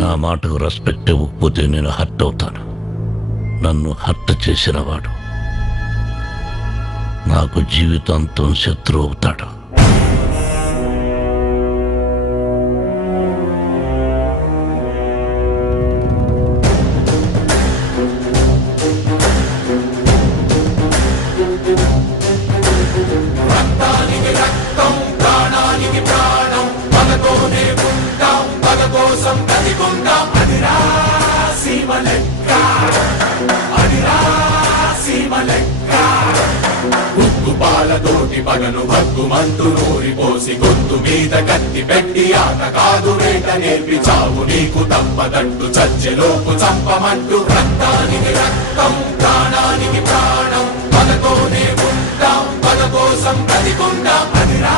నా మాటకు రెస్పెక్ట్ ఇవ్వకపోతే నేను హర్ట్ అవుతాను. నన్ను హర్ట్ చేసినవాడు నాకు జీవితాంతం శత్రువు అవుతాడు. రక్తానికి రక్తం, ప్రాణానికి ప్రాణం, పగతోనే ఉంటాం, పగ కోసం బ్రతికుంటాం. అదిరా సీమ లెక్క, అదిరా సీమ లెక్క. ఉగ్గు పాలతోటి పగను భగ్గుమంటూ నూరిపోసి గొంతు మీద కత్తి పెట్టి ఆట కాదు వేట నేర్పి చావు నీకు తప్పదంటూ చచ్చెలోపు చంపమంటూ. రక్తానికి రక్తం, ప్రాణానికి ప్రాణం, పగతోనే ఉంటాం, పగ కోసం బ్రతికుంటాం. అదిరా